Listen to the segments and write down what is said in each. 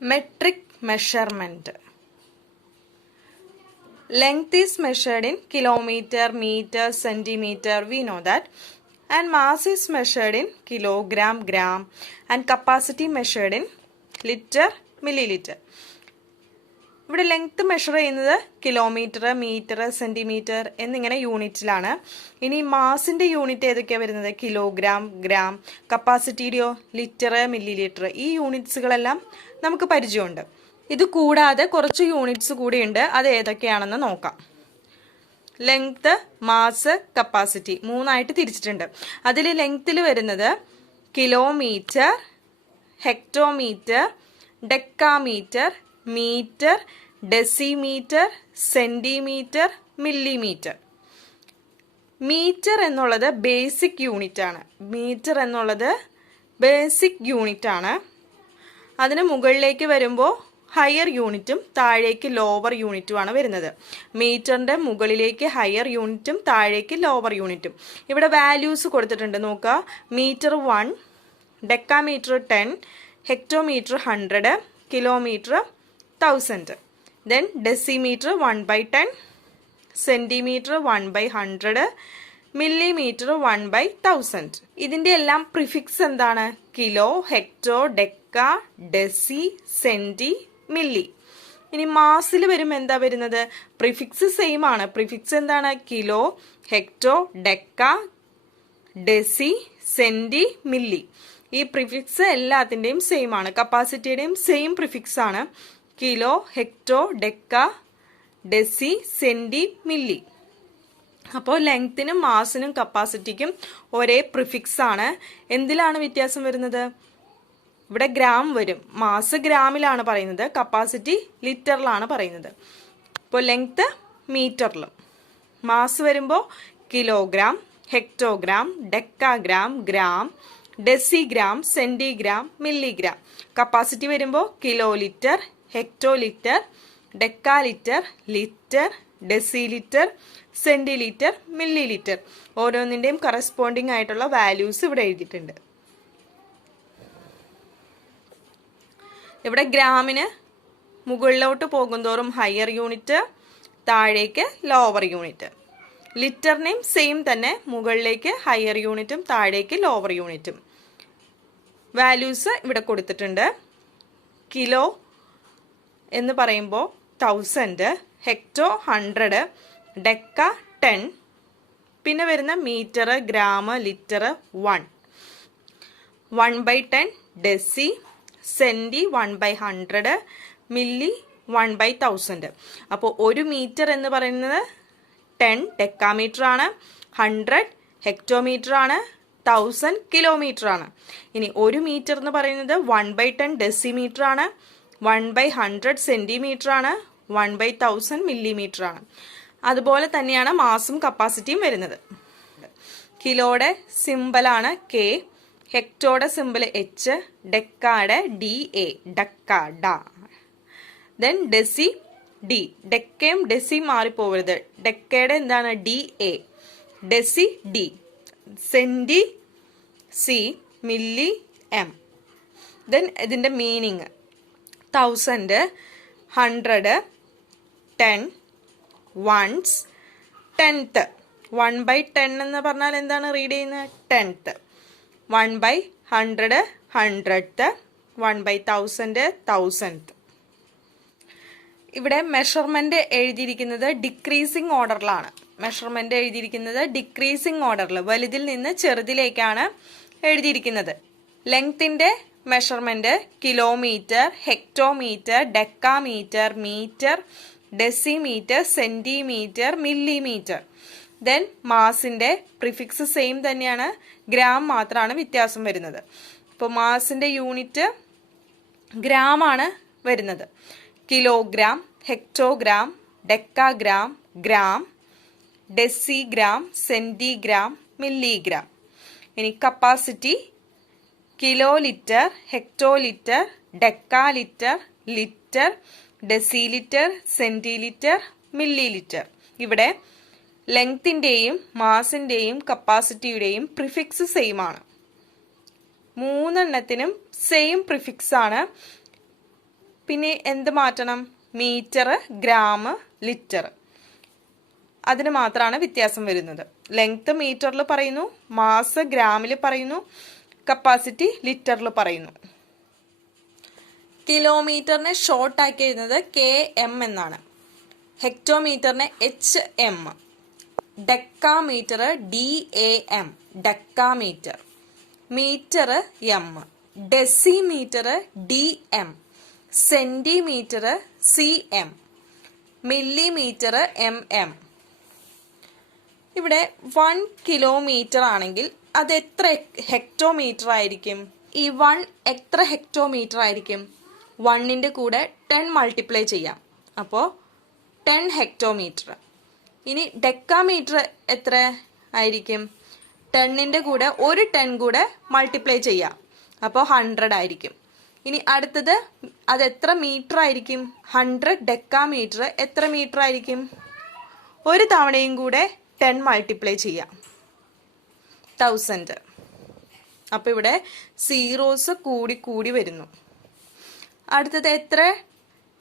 Metric measurement. Length is measured in kilometer, meter, centimeter. We know that. And mass is measured in kilogram, gram. And capacity measured in liter, milliliter. ഇവിടെ length measure ചെയ്യുന്നത് kilometre, metre, centimetre എന്നിങ്ങനെ യൂണിറ്റിലാണ്. ഇനി മാസിന്റെ unit ഏതൊക്കെയാണ് വരുന്നത്? Kilogram, gram. കപ്പാസിറ്റിയുടെയോ litre, millilitre. ഈ യൂണിറ്റ്സുകളെല്ലാം നമുക്ക് പരിചയമുണ്ട്. ഇത് കൂടാതെ കുറച്ച് യൂണിറ്റ്സ് കൂടിയുണ്ട്. അത് ഏതൊക്കെയാണെന്ന് നോക്കാം. ലെങ്ത്, മാസ്, കപ്പാസിറ്റി മൂന്നായിട്ട് തിരിച്ചിട്ടുണ്ട്. അതിൽ ലെങ്ത്തിൽ വരുന്നത് kilometre, hectometre, decametre, metre, decimetre, centimetre, millimetre. Metre എന്നുള്ളത് ബേസിക് യൂണിറ്റ് ആണ്. മീറ്റർ എന്നുള്ളത് ബേസിക് യൂണിറ്റ് ആണ്. അതിന് മുകളിലേക്ക് വരുമ്പോൾ ഹയർ യൂണിറ്റും താഴേക്ക് ലോവർ യൂണിറ്റുമാണ് വരുന്നത്. മീറ്ററിന്റെ മുകളിലേക്ക് ഹയർ യൂണിറ്റും താഴേക്ക് ലോവർ യൂണിറ്റും. ഇവിടെ വാല്യൂസ് കൊടുത്തിട്ടുണ്ട് നോക്കുക. Metre 1, decametre 10, hectometre 100, kilometre 1000. Then decimeter 1/10, centimeter 1/100, millimeter 1/1000. ഇതിന്റെ എല്ലാം പ്രിഫിക്സ് എന്താണ്? Kilo, hecto, deca, deci, senti, milli. ഇനി മാസിൽ വരുമ്പോൾ എന്താ വരുന്നത്? പ്രിഫിക്സ് സെയിം ആണ്. പ്രിഫിക്സ് എന്താണ്? Kilo, hecto, deca, deci, senti, milli. ഈ പ്രിഫിക്സ് എല്ലാത്തിൻ്റെയും സെയിം ആണ്. കപ്പാസിറ്റിയുടെയും സെയിം പ്രിഫിക്സ് ആണ്. Kilo, hecto, deca, deci, senti, milli. അപ്പോൾ ലെങ്ത്തിനും മാസിനും കപ്പാസിറ്റിക്കും ഒരേ പ്രിഫിക്സ് ആണ്. എന്തിലാണ് വ്യത്യാസം വരുന്നത്? ഇവിടെ ഗ്രാം വരും. മാസ് ഗ്രാമിലാണ് പറയുന്നത്, കപ്പാസിറ്റി ലിറ്ററിലാണ് പറയുന്നത്. ഇപ്പോൾ ലെങ്ത്ത് മീറ്ററിലും, മാസ് വരുമ്പോൾ kilogram, hectogram, decagram, gram, decigram, centigram, milligram. Capacity വരുമ്പോൾ kilolitre, hectolitre, decalitre, litre, decilitre, centilitre, millilitre. ഓരോന്നിൻ്റെയും കറസ്പോണ്ടിങ് ആയിട്ടുള്ള വാല്യൂസ് ഇവിടെ എഴുതിയിട്ടുണ്ട്. ഇവിടെ ഗ്രാമിന് മുകളിലോട്ട് പോകുന്തോറും ഹയർ യൂണിറ്റ്, താഴേക്ക് ലോവർ യൂണിറ്റ്. ലിറ്ററിനെയും സെയിം തന്നെ, മുകളിലേക്ക് ഹയർ യൂണിറ്റും താഴേക്ക് ലോവർ യൂണിറ്റും. വാല്യൂസ് ഇവിടെ കൊടുത്തിട്ടുണ്ട്. കിലോ എന്ന് പറയുമ്പോൾ 1000, ഹെക്ടോ 100, ഡെക്ക 10, പിന്നെ വരുന്ന metre, gram, litre 1, 1/10 deci, centi 1/100, milli 1/1000. അപ്പോൾ ഒരു മീറ്റർ എന്ന് പറയുന്നത് 10 ഡെക്കാമീറ്റർ ആണ്, 100 ഹെക്ടോമീറ്റർ ആണ്, 1000 കിലോമീറ്റർ ആണ്. ഇനി ഒരു മീറ്റർ എന്ന് പറയുന്നത് 1/10 ഡെസിമീറ്റർ ആണ്, 1/100 സെന്റിമീറ്റർ ആണ്, 1/1000 മില്ലിമീറ്റർ ആണ്. അതുപോലെ തന്നെയാണ് മാസും കപ്പാസിറ്റിയും വരുന്നത്. കിലോയുടെ സിമ്പലാണ് കെ, ഹെക്ടോയുടെ സിമ്പൽ എച്ച്, ഡെക്കായുടെ DA, ഡക്ക, ഡ. Then deci D. ഡെക്കയും ഡെസിയും മാറിപ്പോകരുത്. ഡെക്കയുടെ എന്താണ്? DA, deci D, centi C, milli M. Then ഇതിന്റെ മീനിങ് 1000, 100, 10, ones, 10th. 1/10 എന്ന് പറഞ്ഞാൽ എന്താണ് റീഡ് ചെയ്യുന്നത്? 10th. 1/100, 100th. 1/1000, 1000th. ഇവിടെ മെഷർമെന്റ് എഴുതിയിരിക്കുന്നത് ഡിക്രീസിങ് ഓർഡറിലാണ്. മെഷർമെന്റ് എഴുതിയിരിക്കുന്നത് ഡിക്രീസിങ് ഓർഡറിൽ, വലുതിൽ നിന്ന് ചെറുതിലേക്കാണ് എഴുതിയിരിക്കുന്നത്. ലെങ്ത്തിന്റെ measurement kilometre, hectometre, decametre, metre, decimetre, centimetre, millimetre. Then മാസിന്റെ പ്രിഫിക്സ് സെയിം തന്നെയാണ്, ഗ്രാം മാത്രമാണ് വ്യത്യാസം വരുന്നത്. ഇപ്പോൾ മാസിന്റെ യൂണിറ്റ് ഗ്രാം ആണ് വരുന്നത്. Kilogram, hectogram, decagram, gram, decigram, centigram, milligram. ഇനി capacity kilolitre, hectolitre, decalitre, litre, decilitre, centilitre, millilitre. ഇവിടെ ലെങ്ത്തിൻ്റെയും മാസിൻ്റെയും കപ്പാസിറ്റിയുടെയും പ്രിഫിക്സ് സെയിം ആണ്. മൂന്നെണ്ണത്തിനും സെയിം പ്രിഫിക്സ് ആണ്. പിന്നെ എന്ത് മാറ്റണം? Metre, gram, litre. അതിന് മാത്രമാണ് വ്യത്യാസം വരുന്നത്. ലെങ്ത് മീറ്ററിൽ പറയുന്നു, മാസ് ഗ്രാമിൽ പറയുന്നു, കപ്പാസിറ്റി ലിറ്ററിൽ പറയുന്നു. കിലോമീറ്ററിനെ ഷോർട്ട് ആക്കി എഴുതുന്നത് km എന്നാണ്. ഹെക്ടോമീറ്ററിനെ HM, decametre DAM, decametre. Metre M, decimetre DM, centimetre CM, millimetre MM. ഇവിടെ 1 കിലോമീറ്റർ ആണെങ്കിൽ അത് എത്ര ഹെക്ടോമീറ്റർ ആയിരിക്കും? ഈ 1 എത്ര ഹെക്ടോമീറ്റർ ആയിരിക്കും? 1ന്റെ കൂടെ 10 മൾട്ടിപ്ലൈ ചെയ്യാം, അപ്പോൾ 10 ഹെക്ടോമീറ്റർ. ഇനി ഡെക്കാമീറ്റർ എത്ര ആയിരിക്കും? 10ന്റെ കൂടെ ഒരു 10 കൂടെ മൾട്ടിപ്ലൈ ചെയ്യാം, അപ്പോൾ 100 ആയിരിക്കും. ഇനി അടുത്തത് അത് എത്ര മീറ്റർ ആയിരിക്കും? 100 ഡെക്കാമീറ്റർ എത്ര മീറ്റർ ആയിരിക്കും? ഒരു തവണയും കൂടെ 10 മൾട്ടിപ്ലൈ ചെയ്യാം, 1000. അപ്പോൾ ഇവിടെ സീറോസ് കൂടി കൂടി വരുന്നു. അടുത്തത് എത്ര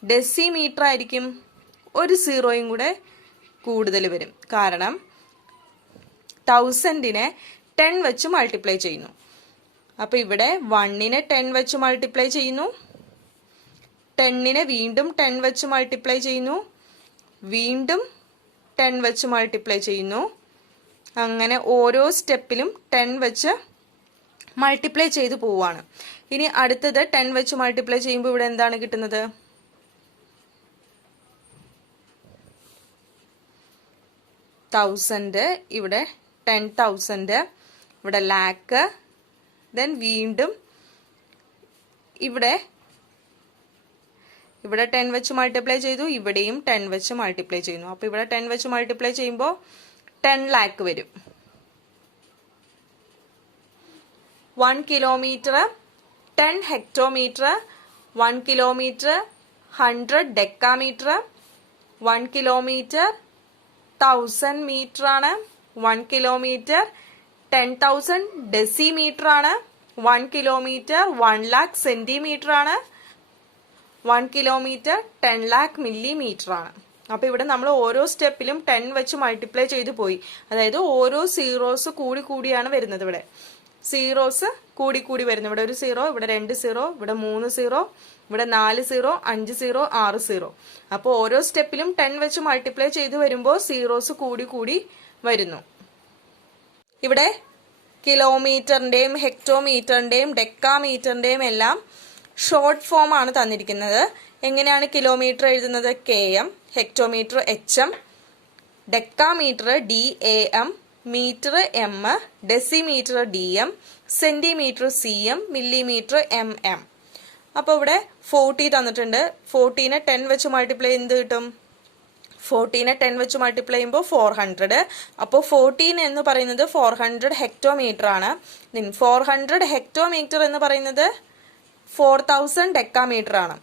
ഡെസിമീറ്റർ ആയിരിക്കും? ഒരു സീറോയും കൂടെ കൂടുതൽ വരും, കാരണം 1000നെ 10 വെച്ച് മൾട്ടിപ്ലൈ ചെയ്യുന്നു. അപ്പോൾ ഇവിടെ 1നെ 10 വെച്ച് മൾട്ടിപ്ലൈ ചെയ്യുന്നു, 10നെ വീണ്ടും 10 വെച്ച് മൾട്ടിപ്ലൈ ചെയ്യുന്നു, വീണ്ടും 10 വെച്ച് മൾട്ടിപ്ലൈ ചെയ്യുന്നു. അങ്ങനെ ഓരോ സ്റ്റെപ്പിലും 10 വെച്ച് മൾട്ടിപ്ലൈ ചെയ്ത് പോവാണ്. ഇനി അടുത്തത് 10 വെച്ച് മൾട്ടിപ്ലൈ ചെയ്യുമ്പോൾ ഇവിടെ എന്താണ് കിട്ടുന്നത്? 1000, ഇവിടെ 10,000, ഇവിടെ ലാക്ക്, ദെൻ വീണ്ടും ഇവിടെ 10 വെച്ച് മൾട്ടിപ്ലൈ ചെയ്തു, ഇവിടെയും 10 വെച്ച് മൾട്ടിപ്ലൈ ചെയ്യുന്നു. അപ്പോൾ ഇവിടെ 10 വെച്ച് മൾട്ടിപ്ലൈ ചെയ്യുമ്പോൾ 10 ലാക്ക് വരും. 1 kilometre 10 ഹെക്ടോമീറ്റർ, 1 kilometre 100 decametre, 1 kilometre 1000 metre ആണ്, 1 കിലോമീറ്റർ 10,000 ഡെസിമീറ്റർ ആണ്, 1 കിലോമീറ്റർ 1 ലാക്ക് സെന്റിമീറ്റർ ആണ്, 1 കിലോമീറ്റർ 10 ലാക്ക് മില്ലിമീറ്റർ ആണ്. അപ്പോൾ ഇവിടെ നമ്മൾ ഓരോ സ്റ്റെപ്പിലും 10 വെച്ച് മൾട്ടിപ്ലൈ ചെയ്തു പോയി. അതായത് ഓരോ സീറോസ് കൂടി കൂടിയാണ് വരുന്നത്. ഇവിടെ സീറോസ് കൂടി കൂടി വരുന്നു. ഇവിടെ ഒരു സീറോ, ഇവിടെ 2 സീറോ, ഇവിടെ 3 സീറോ, ഇവിടെ 4 സീറോ, 5 സീറോ, 6 സീറോ. അപ്പോൾ ഓരോ സ്റ്റെപ്പിലും 10 വെച്ച് മൾട്ടിപ്ലൈ ചെയ്ത് വരുമ്പോൾ സീറോസ് കൂടി കൂടി വരുന്നു. ഇവിടെ കിലോമീറ്ററിന്റെയും ഹെക്ടോമീറ്ററിന്റെയും ഡെക്കാമീറ്ററിന്റെയും എല്ലാം ഷോർട്ട് ഫോം ആണ് തന്നിരിക്കുന്നത്. എങ്ങനെയാണ് കിലോമീറ്റർ എഴുതുന്നത്? km, hectometre HM, decametre DAM, metre M, decimetre DM, centimetre CM, millimetre MM. അപ്പോൾ ഇവിടെ 40 തന്നിട്ടുണ്ട്. 40നെ 10 വെച്ച് മൾട്ടിപ്ലൈ എന്ത് കിട്ടും? 40നെ 10 വെച്ച് മൾട്ടിപ്ലൈ ചെയ്യുമ്പോൾ 400. അപ്പോൾ 14 എന്ന് പറയുന്നത് 400 ഹെക്ടോമീറ്റർ ആണ്. 400 ഹെക്ടോമീറ്റർ എന്ന് പറയുന്നത് 4000 ഡെക്കാമീറ്റർ ആണ്.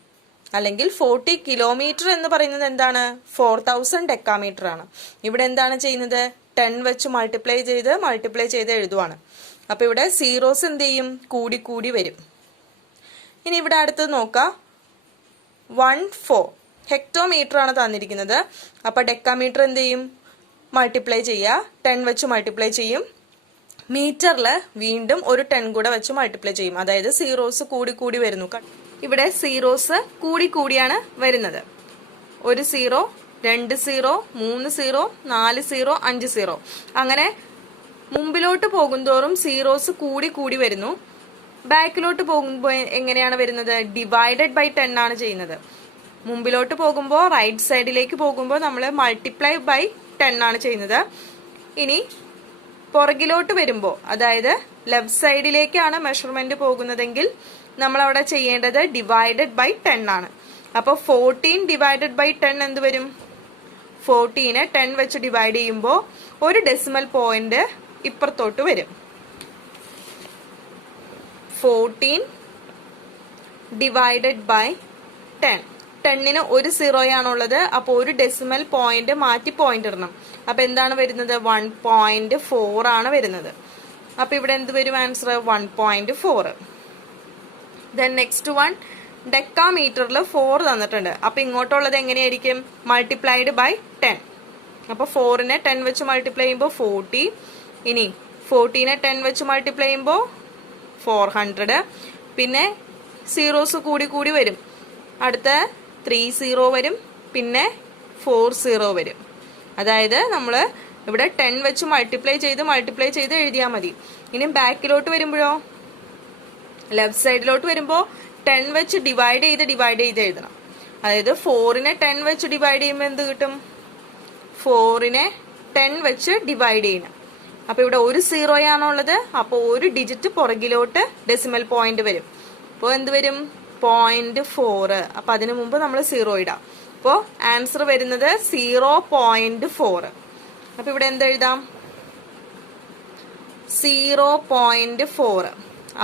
അല്ലെങ്കിൽ 40 കിലോമീറ്റർ എന്ന് പറയുന്നത് എന്താണ്? 4000 ഡെക്കാമീറ്റർ ആണ്. ഇവിടെ എന്താണ് ചെയ്യുന്നത്? 10 വെച്ച് മൾട്ടിപ്ലൈ ചെയ്ത് എഴുതുവാണ്. അപ്പോൾ ഇവിടെ സീറോസ് എന്ത് ചെയ്യും? കൂടി കൂടി വരും. ഇനി ഇവിടെ അടുത്തത് നോക്കാം. 14 ഹെക്ടോമീറ്റർ ആണ് തന്നിരിക്കുന്നത്. അപ്പോൾ ഡെക്കാമീറ്റർ എന്ത് ചെയ്യും? മൾട്ടിപ്ലൈ ചെയ്യുക, 10 വെച്ച് മൾട്ടിപ്ലൈ ചെയ്യും. മീറ്ററിൽ വീണ്ടും ഒരു 10 കൂടെ വെച്ച് മൾട്ടിപ്ലൈ ചെയ്യും. അതായത് സീറോസ് കൂടി കൂടി വരുന്നു. ഇവിടെ സീറോസ് കൂടി കൂടിയാണ് വരുന്നത്. 1 zero, 2 zero, 3 zero, 4 zero, 5 zero. അങ്ങനെ മുമ്പിലോട്ട് പോകുന്തോറും സീറോസ് കൂടി കൂടി വരുന്നു. ബാക്കിലോട്ട് പോകുമ്പോൾ എങ്ങനെയാണ് വരുന്നത്? ഡിവൈഡഡ് ബൈ 10 ആണ് ചെയ്യുന്നത്. മുമ്പിലോട്ട് പോകുമ്പോൾ റൈറ്റ് സൈഡിലേക്ക് പോകുമ്പോൾ നമ്മൾ മൾട്ടിപ്ലൈ ബൈ 10 ആണ് ചെയ്യുന്നത്. ഇനി പുറകിലോട്ട് വരുമ്പോൾ, അതായത് ലെഫ്റ്റ് സൈഡിലേക്കാണ് മെഷർമെന്റ് പോകുന്നതെങ്കിൽ നമ്മൾ അവിടെ ചെയ്യേണ്ടത് ഡിവൈഡഡ് ബൈ 10 ആണ്. അപ്പോൾ 14 ഡിവൈഡഡ് ബൈ 10 എന്ത് വരും? 14നെ 10 വെച്ച് ഡിവൈഡ് ചെയ്യുമ്പോൾ ഒരു ഡെസിമൽ പോയിന്റ് ഇപ്പുറത്തോട്ട് വരും. 14 ഡിവൈഡഡ് ബൈ 10. 10ന് ഒരു സീറോയാണുള്ളത്. അപ്പോൾ ഒരു ഡെസിമൽ പോയിന്റ് മാറ്റി പോയിന്റ് ഇടണം. അപ്പൊ എന്താണ് വരുന്നത്? 1.4 ആണ് വരുന്നത്. അപ്പൊ ഇവിടെ എന്ത് വരും ആൻസർ? 1.4. ദെൻ നെക്സ്റ്റ് വൺ ഡെക്കാമീറ്ററിൽ 4 തന്നിട്ടുണ്ട്. അപ്പൊ ഇങ്ങോട്ടുള്ളത് എങ്ങനെയായിരിക്കും? Multiplied by 10. അപ്പൊ 4നെ 10 വെച്ച് മൾട്ടിപ്ലൈ ചെയ്യുമ്പോൾ 40. ഇനി 40നെ 10 വെച്ച് മൾട്ടിപ്ലൈ ചെയ്യുമ്പോൾ 400. പിന്നെ സീറോസ് കൂടി കൂടി വരും. അടുത്ത 30 വരും, പിന്നെ 40 വരും. അതായത് നമ്മൾ ഇവിടെ 10 വെച്ച് മൾട്ടിപ്ലൈ ചെയ്ത് എഴുതിയാൽ മതി. ഇനി ബാക്കിലോട്ട് വരുമ്പോഴോ, ലെഫ്റ്റ് സൈഡിലോട്ട് വരുമ്പോൾ 10 വെച്ച് ഡിവൈഡ് ചെയ്ത് എഴുതണം. അതായത് 4നെ 10 വെച്ച് ഡിവൈഡ് ചെയ്യുമ്പോൾ എന്ത് കിട്ടും? 4നെ 10 വെച്ച് ഡിവൈഡ് ചെയ്യണം. അപ്പൊ ഇവിടെ ഒരു 0 ആണുള്ളത്. അപ്പോൾ ഒരു ഡിജിറ്റ് പുറകിലോട്ട് ഡെസിമൽ പോയിന്റ് വരും. അപ്പോൾ എന്ത് വരും? 0.4. അപ്പൊ അതിനു മുമ്പ് നമ്മൾ 0 ഇടാം. അപ്പോൾ ആൻസർ വരുന്നത് 0.4. അപ്പൊ ഇവിടെ എന്ത് എഴുതാം? 0.4.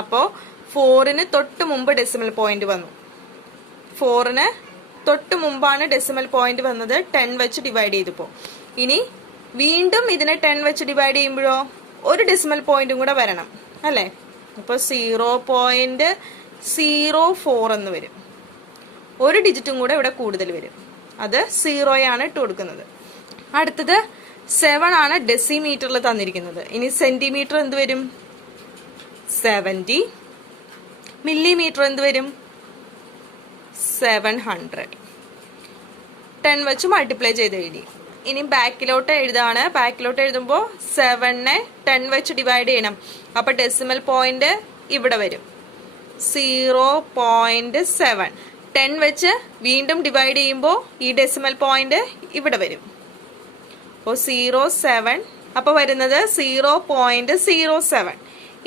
അപ്പോ 4ന് തൊട്ട് മുമ്പ് ഡെസിമൽ പോയിന്റ് വന്നു. 4ന് തൊട്ട് മുമ്പാണ് ഡെസിമൽ പോയിന്റ് വന്നത് 10 വെച്ച് ഡിവൈഡ് ചെയ്തപ്പോൾ. ഇനി വീണ്ടും ഇതിനെ 10 വെച്ച് ഡിവൈഡ് ചെയ്യുമ്പോഴോ ഒരു ഡെസിമൽ പോയിന്റും കൂടെ വരണം അല്ലേ? അപ്പോൾ 0.04 എന്ന് വരും. ഒരു ഡിജിറ്റും കൂടെ ഇവിടെ കൂടുതൽ വരും. അത് 0 ആണ് ഇട്ട് കൊടുക്കുന്നത്. അടുത്തത് 7 ആണ് ഡെസിമീറ്ററിൽ തന്നിരിക്കുന്നത്. ഇനി സെന്റിമീറ്റർ എന്ത് വരും? 70. മില്ലിമീറ്റർ എന്ത് വരും? 700. 10 വെച്ച് മൾട്ടിപ്ലൈ ചെയ്ത് എഴുതി. ഇനി ബാക്കിലോട്ട് എഴുതാണ്. ബാക്കിലോട്ട് എഴുതുമ്പോൾ 7നെ 10 വെച്ച് ഡിവൈഡ് ചെയ്യണം. അപ്പൊ ഡെസിമൽ പോയിന്റ് ഇവിടെ വരും 0.7. 10 വെച്ച് വീണ്ടും ഡിവൈഡ് ചെയ്യുമ്പോൾ ഈ ഡെസിമൽ പോയിന്റ് ഇവിടെ വരും. അപ്പോൾ 07. അപ്പൊ വരുന്നത് 0.07.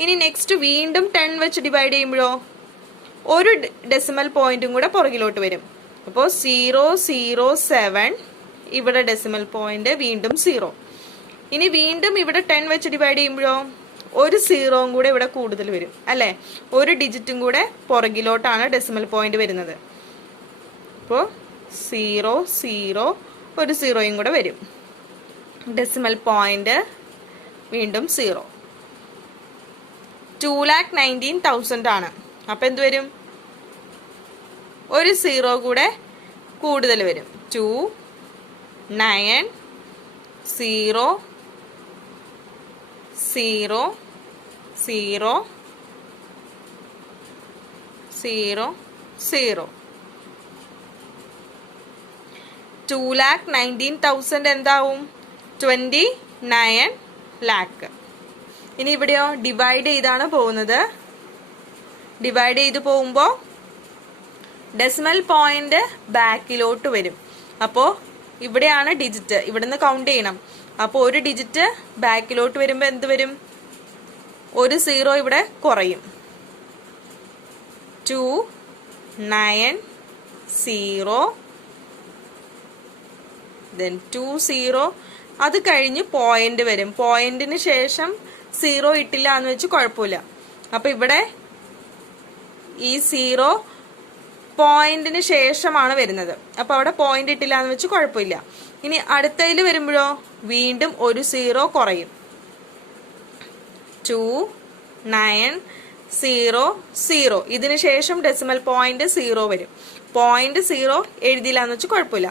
ഇനി നെക്സ്റ്റ് വീണ്ടും 10 വെച്ച് ഡിവൈഡ് ചെയ്യുമ്പോഴോ ഒരു ഡെസിമൽ പോയിന്റും കൂടെ പുറകിലോട്ട് വരും. അപ്പോൾ 007. ഇവിടെ ഡെസിമൽ പോയിന്റ് വീണ്ടും 0. ഇനി വീണ്ടും ഇവിടെ 10 വെച്ച് ഡിവൈഡ് ചെയ്യുമ്പോഴോ ഒരു 0 കൂടെ ഇവിടെ കൂടുതൽ വരും അല്ലെ? ഒരു ഡിജിറ്റും കൂടെ പുറകിലോട്ടാണ് ഡെസിമൽ പോയിന്റ് വരുന്നത്. അപ്പോൾ 0 ഒരു 0യും കൂടെ വരും. ഡെസിമൽ പോയിന്റ് വീണ്ടും 0. 2,19,000 ആണ്. അപ്പൊ എന്ത് വരും? ഒരു 0 കൂടെ കൂടുതൽ വരും. 2,9,000,000,000,000. 2,19,000 എന്താവും? 29 lakh. ഇനി ഇവിടെയോ ഡിവൈഡ് ചെയ്താണ് പോകുന്നത്. ഡിവൈഡ് ചെയ്ത് പോകുമ്പോൾ ഡെസിമൽ പോയിന്റ് ബാക്കിലോട്ട് വരും. അപ്പോൾ ഇവിടെയാണ് ഡിജിറ്റ്, ഇവിടുന്ന് കൗണ്ട് ചെയ്യണം. അപ്പോൾ ഒരു ഡിജിറ്റ് ബാക്കിലോട്ട് വരുമ്പോൾ എന്ത് വരും? ഒരു 0 ഇവിടെ കുറയും. 290 then 20. അത് കഴിഞ്ഞ് പോയിന്റ് വരും. പോയിന്റിന് ശേഷം 0 ഇട്ടില്ല എന്ന് വെച്ച് കുഴപ്പമില്ല. അപ്പൊ ഇവിടെ ഈ 0 പോയിന്റിന് ശേഷമാണ് വരുന്നത്. അപ്പൊ അവിടെ പോയിന്റ് ഇട്ടില്ല എന്ന് വെച്ച് കുഴപ്പമില്ല. ഇനി അടുത്തതിൽ വരുമ്പോഴോ വീണ്ടും ഒരു 0 കുറയും. 2,9,0,0. ഇതിന് ശേഷം ഡെസിമൽ പോയിന്റ് 0 വരും. പോയിന്റ് 0 എഴുതിയില്ല എന്ന് വെച്ച് കുഴപ്പമില്ല.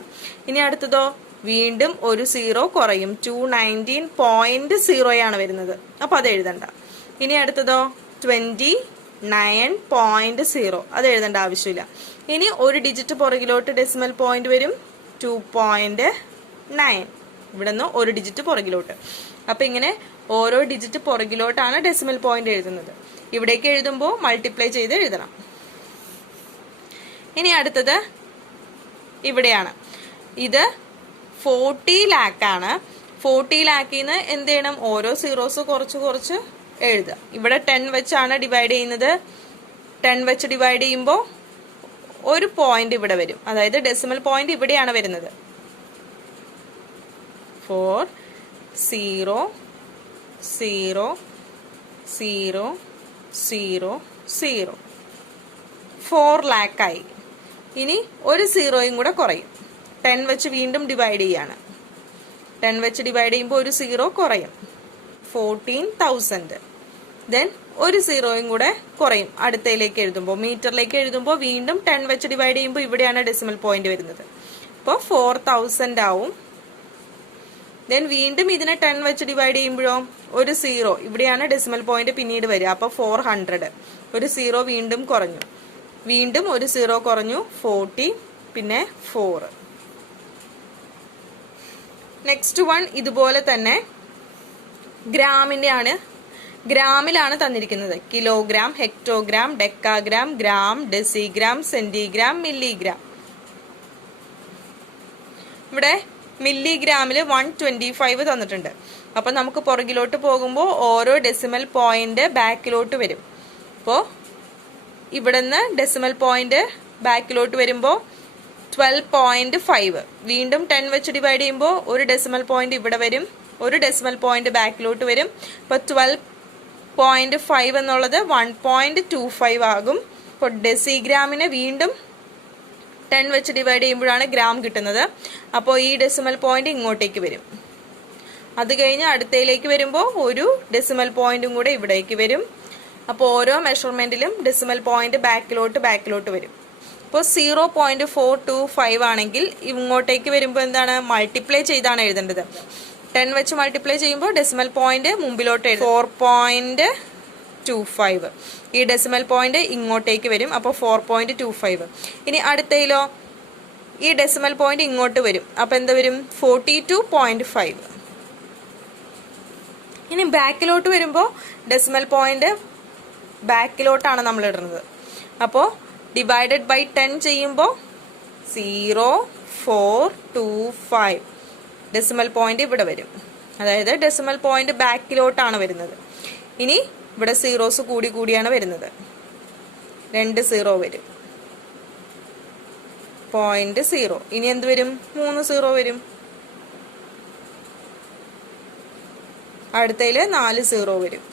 ഇനി അടുത്തതോ വീണ്ടും ഒരു 0 കുറയും. 219.0 ആണ് വരുന്നത്. അപ്പൊ അത് എഴുതണ്ട. ഇനി അടുത്തതോ 29.0. അത് എഴുതേണ്ട ആവശ്യമില്ല. ഇനി ഒരു ഡിജിറ്റ് പുറകിലോട്ട് ഡെസിമൽ പോയിന്റ് വരും 2.9. ഇവിടെ നിന്ന് ഒരു ഡിജിറ്റ് പുറകിലോട്ട്. അപ്പൊ ഇങ്ങനെ ഓരോ ഡിജിറ്റ് പുറകിലോട്ടാണ് ഡെസിമൽ പോയിന്റ് എഴുതുന്നത്. ഇവിടേക്ക് എഴുതുമ്പോൾ മൾട്ടിപ്ലൈ ചെയ്ത് എഴുതണം. ഇനി അടുത്തത് ഇവിടെയാണ്. ഇത് 40 lakh ആണ്. 40 lakhിൽ നിന്ന് എന്ത് ചെയ്യണം? ഓരോ സീറോസ് കുറച്ച് കുറച്ച് എഴുതുക. ഇവിടെ 10 വെച്ചാണ് ഡിവൈഡ് ചെയ്യുന്നത്. 10 വെച്ച് ഡിവൈഡ് ചെയ്യുമ്പോൾ ഒരു പോയിന്റ് ഇവിടെ വരും. അതായത് ഡെസിമൽ പോയിന്റ് ഇവിടെയാണ് വരുന്നത്. 4 0 0 0 0 0. 4 lakh ആയി. ഇനി ഒരു 0യും കൂടെ കുറയും. 10 വെച്ച് വീണ്ടും ഡിവൈഡ് ചെയ്യാണ്. 10 വെച്ച് ഡിവൈഡ് ചെയ്യുമ്പോൾ ഒരു 0 കുറയും. 14,000. ദെൻ ഒരു സീറോയും കൂടെ കുറയും അടുത്തയിലേക്ക് എഴുതുമ്പോൾ. മീറ്ററിലേക്ക് എഴുതുമ്പോൾ വീണ്ടും 10 വെച്ച് ഡിവൈഡ് ചെയ്യുമ്പോൾ ഇവിടെയാണ് ഡെസിമൽ പോയിന്റ് വരുന്നത്. അപ്പോൾ 4000 ആവും. ദെൻ വീണ്ടും ഇതിനെ 10 വെച്ച് ഡിവൈഡ് ചെയ്യുമ്പോഴോ ഒരു സീറോ, ഇവിടെയാണ് ഡെസിമൽ പോയിന്റ് പിന്നീട് വരിക. അപ്പോൾ 400. ഒരു സീറോ വീണ്ടും കുറഞ്ഞു, വീണ്ടും ഒരു സീറോ കുറഞ്ഞു, 40, പിന്നെ 4. നെക്സ്റ്റ് വൺ ഇതുപോലെ തന്നെ ഗ്രാമിന്റെ ആണ്. ഗ്രാമിലാണ് തന്നിരിക്കുന്നത്. Kilogram, hectogram, decagram, gram, decigram, centigram, milligram. ഇവിടെ മില്ലിഗ്രാമിൽ 125 തന്നിട്ടുണ്ട്. അപ്പൊ നമുക്ക് പുറകിലോട്ട് പോകുമ്പോൾ ഓരോ ഡെസിമൽ പോയിന്റ് ബാക്കിലോട്ട് വരും. അപ്പോൾ ഇവിടുന്ന് ഡെസിമൽ പോയിന്റ് ബാക്കിലോട്ട് വരുമ്പോൾ 12.5. വീണ്ടും 10 വെച്ച് ഡിവൈഡ് ചെയ്യുമ്പോൾ ഒരു ഡെസിമൽ പോയിന്റ് ഇവിടെ വരും, ഒരു ഡെസിമൽ പോയിന്റ് ബാക്കിലോട്ട് വരും. അപ്പോൾ 12.5 എന്നുള്ളത് 1.25 ആകും. ഇപ്പോൾ ഡെസിഗ്രാമിനെ വീണ്ടും 10 വെച്ച് ഡിവൈഡ് ചെയ്യുമ്പോഴാണ് ഗ്രാം കിട്ടുന്നത്. അപ്പോൾ ഈ ഡെസിമൽ പോയിന്റ് ഇങ്ങോട്ടേക്ക് വരും. അത് കഴിഞ്ഞ് അടുത്തയിലേക്ക് വരുമ്പോൾ ഒരു ഡെസിമൽ പോയിന്റും കൂടെ ഇവിടേക്ക് വരും. അപ്പോൾ ഓരോ മെഷർമെന്റിലും ഡെസിമൽ പോയിന്റ് ബാക്കിലോട്ട് വരും. ഇപ്പോൾ 0.425 ആണെങ്കിൽ ഇങ്ങോട്ടേക്ക് വരുമ്പോൾ എന്താണ്, മൾട്ടിപ്ലൈ ചെയ്താണ് എഴുതേണ്ടത്. 10 വെച്ച് മൾട്ടിപ്ലൈ ചെയ്യുമ്പോൾ ഡെസിമൽ പോയിന്റ് മുമ്പിലോട്ട് എഴുതും. 4.25. ഈ ഡെസിമൽ പോയിന്റ് ഇങ്ങോട്ടേക്ക് വരും. അപ്പോൾ 4.25. ഇനി അടുത്തയിലോ ഈ ഡെസിമൽ പോയിന്റ് ഇങ്ങോട്ട് വരും. അപ്പോൾ എന്താ വരും, 42.5. ഇനി ബാക്കിലോട്ട് വരുമ്പോൾ ഡെസിമൽ പോയിന്റ് ബാക്കിലോട്ടാണ് നമ്മൾ ഇടുന്നത്. അപ്പോൾ ഡിവൈഡഡ് ബൈ 10 ചെയ്യുമ്പോൾ 0.425 ഡെസിമൽ പോയിന്റ് ഇവിടെ വരും. അതായത് ഡെസിമൽ പോയിന്റ് ബാക്കിലോട്ടാണ് വരുന്നത്. ഇനി ഇവിടെ സീറോസ് കൂടിയാണ് വരുന്നത്. 2 സീറോ വരും, 0.0. ഇനി എന്ത് വരും, 3 സീറോ വരും. അടുത്തതിൽ 4 സീറോ വരും.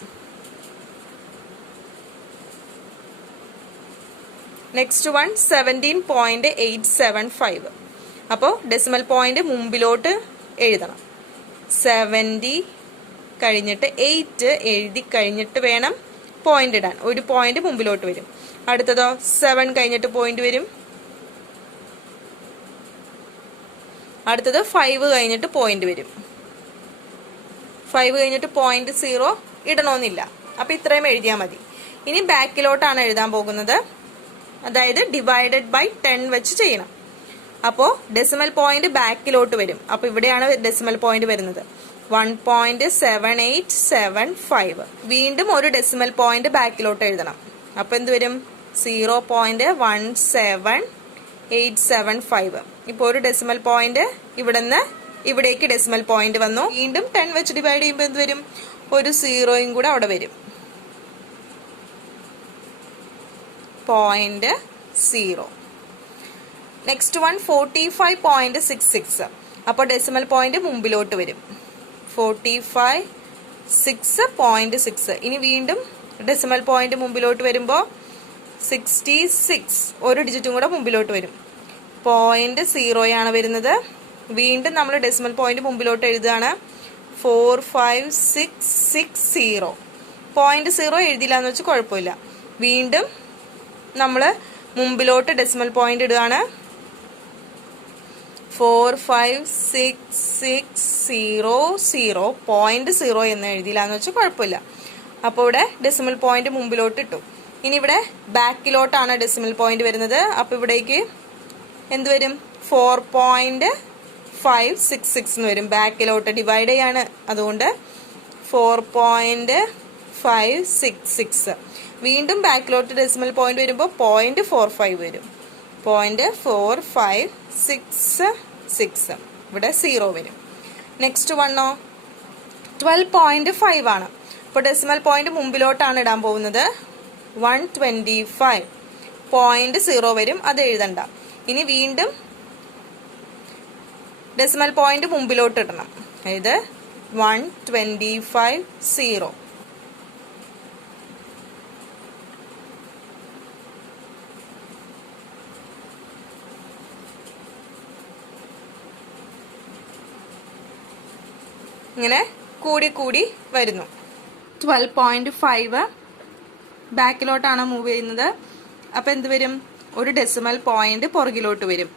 Next one 17.875. അപ്പോൾ ഡെസിമൽ പോയിന്റ് മുമ്പിലോട്ട് എഴുതണം. 70 കഴിഞ്ഞിട്ട് 8 എഴുതി കഴിഞ്ഞിട്ട് വേണം പോയിന്റ് ഇടാൻ. ഒരു പോയിന്റ് മുമ്പിലോട്ട് വരും. അടുത്തതോ 7 കഴിഞ്ഞിട്ട് പോയിന്റ് വരും. അടുത്തത് 5 കഴിഞ്ഞിട്ട് പോയിന്റ് വരും. 5 കഴിഞ്ഞിട്ട് 0.0 ഇടണമെന്നില്ല. അപ്പൊ ഇത്രയും എഴുതിയാൽ മതി. ഇനി ബാക്കിലോട്ടാണ് എഴുതാൻ പോകുന്നത്. അതായത് ഡിവൈഡഡ് ബൈ 10 വെച്ച് ചെയ്യണം. അപ്പോൾ ഡെസിമൽ പോയിന്റ് ബാക്കിലോട്ട് വരും. അപ്പോൾ ഇവിടെയാണ് ഡെസിമൽ പോയിന്റ് വരുന്നത്, 1.7875. വീണ്ടും ഒരു ഡെസിമൽ പോയിന്റ് ബാക്കിലോട്ട് എഴുതണം. അപ്പോൾ എന്ത് വരും, 0.17875. ഇപ്പോൾ ഒരു ഡെസിമൽ പോയിന്റ് ഇവിടുന്ന് ഇവിടേക്ക് ഡെസിമൽ പോയിന്റ് വന്നു. വീണ്ടും 10 വെച്ച് ഡിവൈഡ് ചെയ്യുമ്പോൾ എന്ത് വരും, ഒരു സീറോയും കൂടെ അവിടെ വരും, 0.0. Next one 45.66. അപ്പോൾ ഡെസിമൽ പോയിന്റ് മുമ്പിലോട്ട് വരും, 45.6. ഇനി വീണ്ടും ഡെസിമൽ പോയിന്റ് മുമ്പിലോട്ട് വരുമ്പോൾ 66, ഒരു ഡിജിറ്റും കൂടെ മുമ്പിലോട്ട് വരും, 0.0 വരുന്നത്. വീണ്ടും നമ്മൾ ഡെസിമൽ പോയിന്റ് മുമ്പിലോട്ട് എഴുതുകയാണ്, 45660. 0.0 എഴുതില്ല എന്ന് വെച്ച് കുഴപ്പമില്ല. വീണ്ടും നമ്മൾ മുമ്പിലോട്ട് ഡെസിമൽ പോയിന്റ് ഇടുകയാണ്, 45660. 0.0 എന്ന് എഴുതിയില്ല എന്ന് വെച്ചാൽ കുഴപ്പമില്ല. അപ്പോൾ ഇവിടെ ഡെസിമൽ പോയിന്റ് മുമ്പിലോട്ട് ഇട്ടു. ഇനി ഇവിടെ ബാക്കിലോട്ടാണ് ഡെസിമൽ പോയിന്റ് വരുന്നത്. അപ്പോൾ ഇവിടേക്ക് എന്ത് വരും, 4.566 എന്ന് വരും. ബാക്കിലോട്ട് ഡിവൈഡ് ചെയ്യാണ്, അതുകൊണ്ട് 4.566. വീണ്ടും ബാക്കിലോട്ട് ഡെസിമൽ പോയിന്റ് വരുമ്പോൾ 0.45 വരും, 0.4566. ഇവിടെ 0 വരും. നെക്സ്റ്റ് വണ്ണോ 12.5 ആണ്. അപ്പോൾ ഡെസിമൽ പോയിന്റ് മുമ്പിലോട്ടാണ് ഇടാൻ പോകുന്നത്, 125. 0.0 വരും, അത് എഴുതണ്ട. ഇനി വീണ്ടും ഡെസിമൽ പോയിന്റ് മുമ്പിലോട്ട് ഇടണം, അതായത് 125.0. ഇങ്ങനെ കൂടി വരുന്നു. 12.5 ബാക്കിലോട്ടാണ് മൂവ് ചെയ്യുന്നത്. അപ്പോൾ എന്ത് വരും? ഒരു ഡെസിമൽ പോയിന്റ് പുറകിലോട്ട് വരും.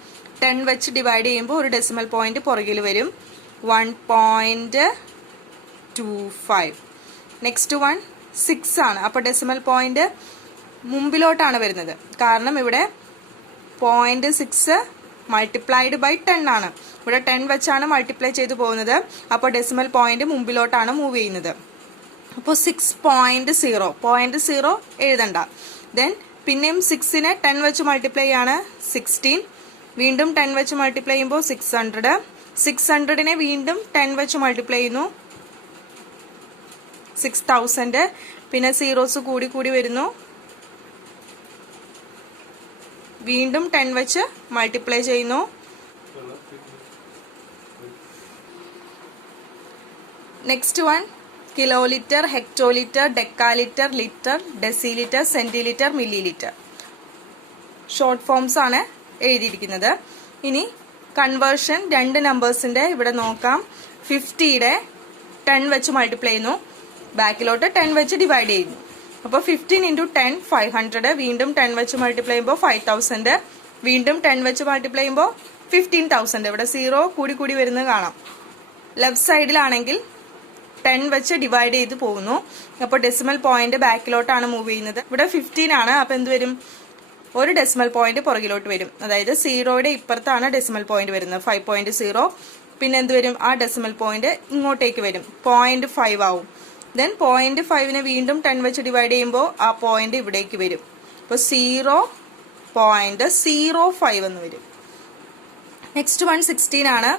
10 വെച്ച് ഡിവൈഡ് ചെയ്യുമ്പോൾ ഒരു ഡെസിമൽ പോയിന്റ് പുറകിൽ വരും. 1.25. നെക്സ്റ്റ് വൺ 6 ആണ്. അപ്പോൾ ഡെസിമൽ പോയിന്റ് മുമ്പിലോട്ടാണ് വരുന്നത്. കാരണം ഇവിടെ 0.6 മൾട്ടിപ്ലൈഡ് ബൈ 10 ആണ്. ഇവിടെ 10 വെച്ചാണ് മൾട്ടിപ്ലൈ ചെയ്ത് പോകുന്നത്. അപ്പോൾ ഡെസിമൽ പോയിന്റ് മുമ്പിലോട്ടാണ് മൂവ് ചെയ്യുന്നത്. അപ്പോൾ 6.0 എഴുതണ്ട. ദെൻ പിന്നെയും 6നെ 10 വെച്ച് മൾട്ടിപ്ലൈ ആണ് 16. വീണ്ടും 10 വെച്ച് മൾട്ടിപ്ലൈ ചെയ്യുമ്പോൾ 600. 600നെ വീണ്ടും 10 വെച്ച് മൾട്ടിപ്ലൈ ചെയ്യുന്നു 6000. പിന്നെ സീറോസ് കൂടി കൂടി വരുന്നു. വീണ്ടും 10 വെച്ച് മൾട്ടിപ്ലൈ ചെയ്യുന്നു. Next one kilolitre, hectolitre, decalitre, litre, decilitre, centilitre, millilitre. Short forms ആണ് എഴുതിയിരിക്കുന്നത്. ഇനി കൺവേർഷൻ രണ്ട് നമ്പേഴ്സിന്റെ ഇവിടെ നോക്കാം. 50യുടെ 10 വെച്ച് മൾട്ടിപ്ലൈ ചെയ്യുന്നു. ബാക്കിലോട്ട് 10 വെച്ച് ഡിവൈഡ് ചെയ്യുന്നു. അപ്പോൾ 15 × 10 500. വീണ്ടും 10 വെച്ച് മൾട്ടിപ്ലൈ ചെയ്യുമ്പോൾ 5000. വീണ്ടും 10 വെച്ച് മൾട്ടിപ്ലൈ ചെയ്യുമ്പോൾ 15000. ഇവിടെ 0 കൂടി കൂടി വരുന്നത് കാണാം. ലെഫ്റ്റ് സൈഡിലാണെങ്കിൽ 10 വെച്ച് ഡിവൈഡ് ചെയ്ത് പോകുന്നു. അപ്പോൾ ഡെസിമൽ പോയിന്റ് ബാക്കിലോട്ടാണ് മൂവ് ചെയ്യുന്നത്. ഇവിടെ 15 ആണ്. അപ്പോൾ എന്ത് വരും? ഒരു ഡെസിമൽ പോയിന്റ് പുറകിലോട്ട് വരും. അതായത് 0യുടെ ഇപ്പുറത്താണ് ഡെസിമൽ പോയിന്റ് വരുന്നത് 5.0. പിന്നെ എന്ത് വരും? ആ ഡെസിമൽ പോയിന്റ് ഇങ്ങോട്ടേക്ക് വരും 0.5 ആവും. ദെൻ 0.5നെ വീണ്ടും 10 വെച്ച് ഡിവൈഡ് ചെയ്യുമ്പോൾ ആ പോയിന്റ് ഇവിടേക്ക് വരും. അപ്പോൾ 0.05 എന്ന് വരും. നെക്സ്റ്റ് വൺ 16 ആണ്.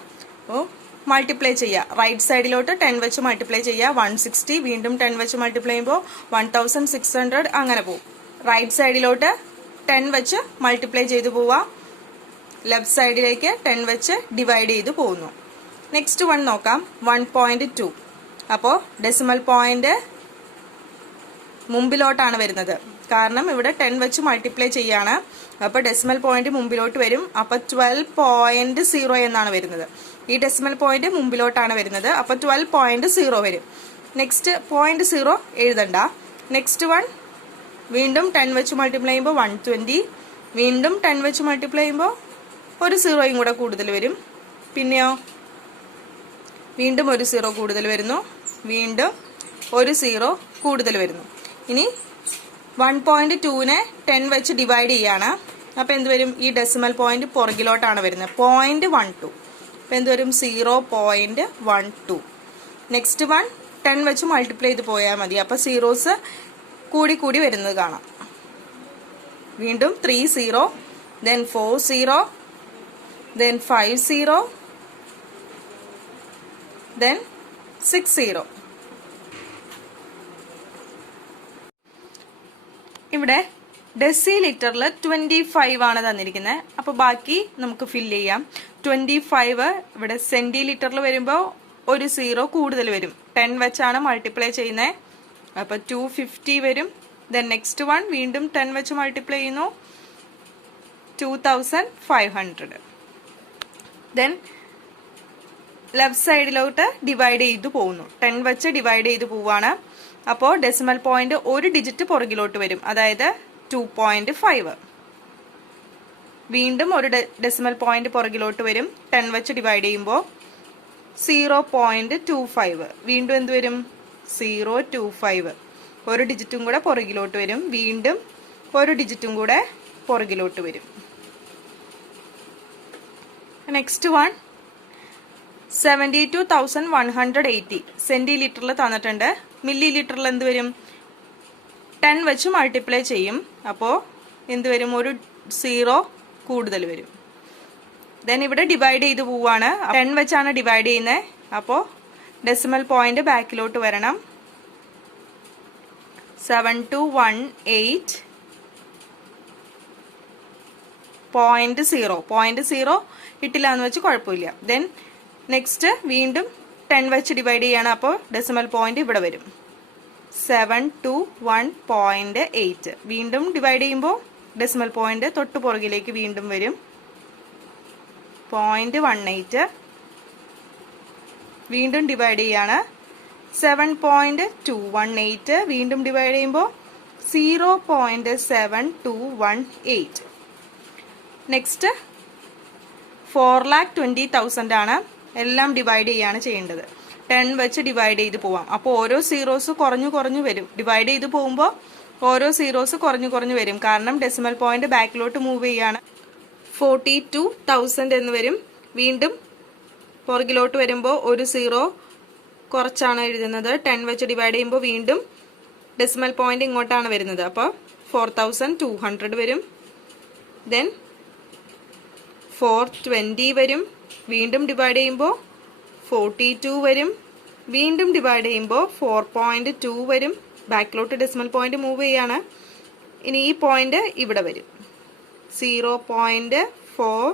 അപ്പോൾ മൾട്ടിപ്ലൈ ചെയ്യുക. റൈറ്റ് സൈഡിലോട്ട് 10 വെച്ച് മൾട്ടിപ്ലൈ ചെയ്യുക 160. വീണ്ടും 10 വെച്ച് മൾട്ടിപ്ലൈ ചെയ്യുമ്പോൾ 1600. അങ്ങനെ പോകും. റൈറ്റ് സൈഡിലോട്ട് 10 വെച്ച് മൾട്ടിപ്ലൈ ചെയ്ത് പോവുക. ലെഫ്റ്റ് സൈഡിലേക്ക് 10 വെച്ച് ഡിവൈഡ് ചെയ്ത് പോകുന്നു. നെക്സ്റ്റ് വൺ നോക്കാം. 1.2. അപ്പോൾ ഡെസിമൽ പോയിന്റ് മുമ്പിലോട്ടാണ് വരുന്നത്. കാരണം ഇവിടെ 10 വെച്ച് മൾട്ടിപ്ലൈ ചെയ്യാണ്. അപ്പോൾ ഡെസിമൽ പോയിന്റ് മുമ്പിലോട്ട് വരും. അപ്പോൾ 12.0 എന്നാണ് വരുന്നത്. ഈ ഡെസിമൽ പോയിന്റ് മുമ്പിലോട്ടാണ് വരുന്നത്. അപ്പോൾ 12.0 വരും. നെക്സ്റ്റ് 0.0 എഴുതണ്ട. നെക്സ്റ്റ് വൺ വീണ്ടും 10 വെച്ച് മൾട്ടിപ്ലൈ ചെയ്യുമ്പോൾ 120. വീണ്ടും 10 വെച്ച് മൾട്ടിപ്ലൈ ചെയ്യുമ്പോൾ ഒരു 0യും കൂടെ കൂടുതൽ വരും. പിന്നെയോ വീണ്ടും ഒരു 0 കൂടുതൽ വരുന്നു. വീണ്ടും ഒരു 0 കൂടുതൽ വരുന്നു. ഇനി 1.2നെ 10 വെച്ച് ഡിവൈഡ് ചെയ്യാണ്. അപ്പോൾ എന്ത് വരും? ഈ ഡെസിമൽ പോയിന്റ് പുറകിലോട്ടാണ് വരുന്നത് 0.12. അപ്പോൾ എന്ത് വരും? 0.12. നെക്സ്റ്റ് വൺ 10 വെച്ച് മൾട്ടിപ്ലൈ ചെയ്ത് പോയാൽ മതി. അപ്പോൾ സീറോസ് കൂടി കൂടി വരുന്നത് കാണാം. വീണ്ടും 30, then 40, then 50, then 60. ഇവിടെ ഡെസിലിറ്ററിൽ 25 ആണ് തന്നിരിക്കുന്നത്. അപ്പോൾ ബാക്കി നമുക്ക് ഫില്ല് ചെയ്യാം. 25 ഇവിടെ സെന്റിലിറ്ററിൽ വരുമ്പോൾ ഒരു 0 കൂടുതൽ വരും. 10 വെച്ചാണ് മൾട്ടിപ്ലൈ ചെയ്യുന്നത്. അപ്പോൾ 250 വരും. ദെൻ നെക്സ്റ്റ് വൺ വീണ്ടും 10 വെച്ച് മൾട്ടിപ്ലൈ ചെയ്യുന്നു 2500. ദെൻ ലെഫ്റ്റ് സൈഡിലോട്ട് ഡിവൈഡ് ചെയ്ത് പോകുന്നു. 10 വെച്ച് ഡിവൈഡ് ചെയ്ത് പോവാണ്. അപ്പോൾ ഡെസിമൽ പോയിന്റ് ഒരു ഡിജിറ്റ് പുറകിലോട്ട് വരും. അതായത് 2.5. വീണ്ടും ഒരു ഡെസിമൽ പോയിന്റ് പുറകിലോട്ട് വരും. 10 വെച്ച് ഡിവൈഡ് ചെയ്യുമ്പോൾ 0.25. വീണ്ടും എന്ത് വരും? 0.25. ഒരു ഡിജിറ്റും കൂടെ പുറകിലോട്ട് വരും. വീണ്ടും ഒരു ഡിജിറ്റും കൂടെ പുറകിലോട്ട് വരും. നെക്സ്റ്റ് വൺ 72,180 സെന്റിലിറ്ററിൽ തന്നിട്ടുണ്ട്. മില്ലി ലിറ്ററിൽ എന്ത് വരും? 10 വെച്ച് മൾട്ടിപ്ലൈ ചെയ്യും. അപ്പോൾ എന്ത് വരും? ഒരു 0 കൂടുതൽ വരും. ദെൻ ഇവിടെ ഡിവൈഡ് ചെയ്ത് പോവാണ്. 10 വെച്ചാണ് ഡിവൈഡ് ചെയ്യുന്നത്. അപ്പോൾ ഡെസിമൽ പോയിന്റ് ബാക്കിലോട്ട് വരണം. 7218.0 ഇട്ടില്ല എന്ന് വെച്ച് കുഴപ്പമില്ല. ദെൻ നെക്സ്റ്റ് വീണ്ടും 10 വെച്ച് ഡിവൈഡ് ചെയ്യാണ്. അപ്പോൾ ഡെസിമൽ പോയിന്റ് ഇവിടെ വരും 721.8. വീണ്ടും ഡിവൈഡ് ചെയ്യുമ്പോൾ ഡെസിമൽ പോയിന്റ് തൊട്ട് പുറകിലേക്ക് വീണ്ടും വരും 0.18. വീണ്ടും ഡിവൈഡ് ചെയ്യാണ് 7.218 വീണ്ടും ഡിവൈഡ് ചെയ്യുമ്പോൾ 0.7218. നെക്സ്റ്റ് 4,20,000 ആണ്. എല്ലാം ഡിവൈഡ് ചെയ്യാണ് ചെയ്യേണ്ടത്. 10 വെച്ച് ഡിവൈഡ് ചെയ്ത് പോവാം. അപ്പോൾ ഓരോ സീറോസ് കുറഞ്ഞു കുറഞ്ഞു വരും. ഡിവൈഡ് ചെയ്ത് പോകുമ്പോൾ ഓരോ സീറോസ് കുറഞ്ഞു കുറഞ്ഞു വരും. കാരണം ഡെസിമൽ പോയിന്റ് ബാക്കിലോട്ട് മൂവ് ചെയ്യാണ്. 42,000 എന്ന് വരും. വീണ്ടും പുറകിലോട്ട് വരുമ്പോൾ ഒരു സീറോ കുറച്ചാണ് എഴുതുന്നത്. 10 വെച്ച് ഡിവൈഡ് ചെയ്യുമ്പോൾ വീണ്ടും ഡെസിമൽ പോയിന്റ് ഇങ്ങോട്ടാണ് വരുന്നത്. അപ്പോൾ 4,200 വരും. ദെൻ 420 വരും. വീണ്ടും ഡിവൈഡ് ചെയ്യുമ്പോൾ 42 വരും. വീണ്ടും ഡിവൈഡ് ചെയ്യുമ്പോൾ 4.2 വരും. ബാക്കിലോട്ട് ഡെസിമൽ പോയിന്റ് മൂവ് ചെയ്യാണ്. ഇനി ഈ പോയിന്റ് ഇവിടെ വരും. 0.4